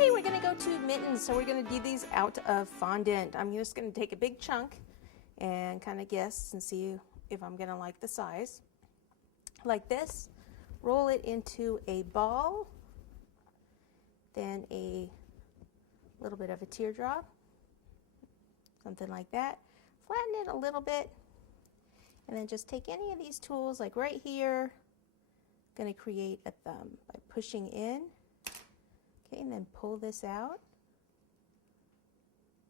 Okay, we're gonna go to mittens. So we're gonna do these out of fondant. I'm just gonna take a big chunk and kind of guess and see if I'm gonna like the size. Like this, roll it into a ball, then a little bit of a teardrop, something like that. Flatten it a little bit, and then just take any of these tools, like right here, going to create a thumb by pushing in. Okay, and then pull this out,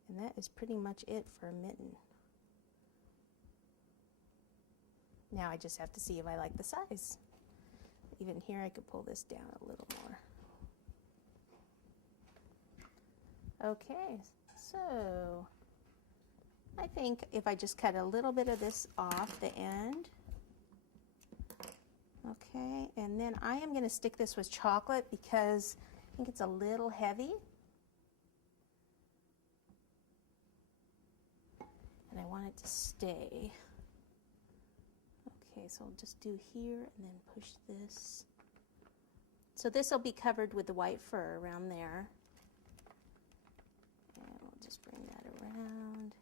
and that is pretty much it for a mitten. Now I just have to see if I like the size. Even here I could pull this down a little more. Okay, so I think if I just cut a little bit of this off the end. Okay, and then I am going to stick this with chocolate because I think it's a little heavy. And I want it to stay. Okay, so I'll just do here and then push this. So this will be covered with the white fur around there. And we'll just bring that around.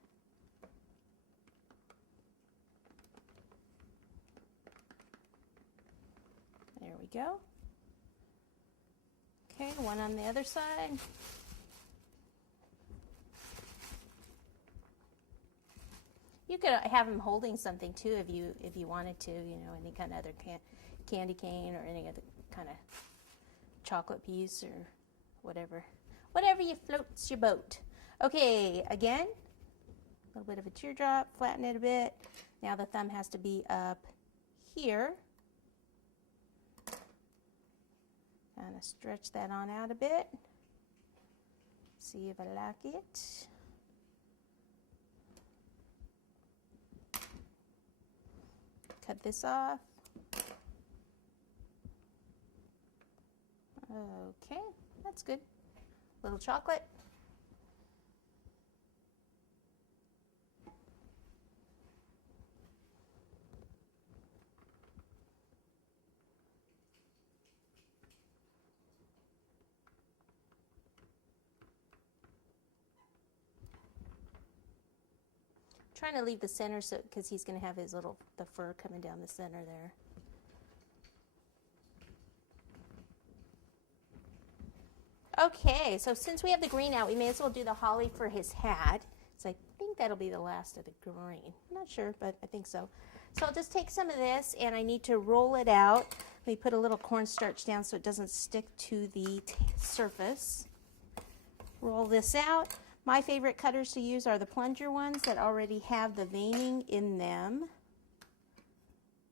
There we go. Okay, one on the other side. You could have him holding something too if you wanted to, you know, any kind of other candy cane or any other kind of chocolate piece or whatever. Whatever you floats your boat. Okay, again, a little bit of a teardrop, flatten it a bit. Now the thumb has to be up here. Kind of stretch that on out a bit. See if I like it. Cut this off. Okay, that's good. Little chocolate. Trying to leave the center so because he's going to have his the fur coming down the center there. Okay, so since we have the green out, we may as well do the holly for his hat. So I think that'll be the last of the green. I'm not sure, but I think so. So I'll just take some of this, and I need to roll it out. Let me put a little cornstarch down so it doesn't stick to the surface. Roll this out. My favorite cutters to use are the plunger ones that already have the veining in them,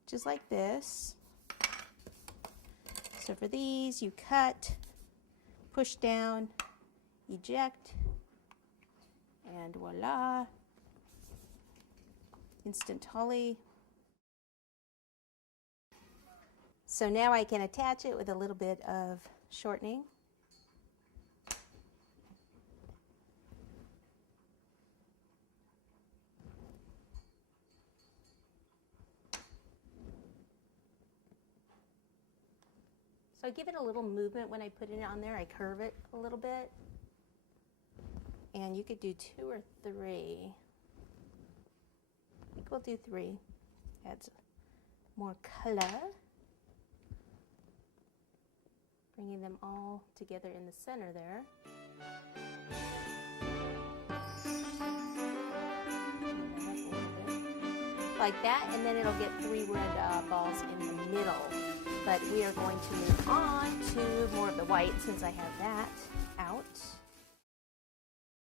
just like this. So for these, you cut, push down, eject, and voila, instant holly. So now I can attach it with a little bit of shortening. So I give it a little movement when I put it on there. I curve it a little bit. And you could do 2 or 3. I think we'll do 3. Adds more color. Bringing them all together in the center there. Like that, and then it'll get 3 red balls in the middle. But we are going to move on to more of the white since I have that out.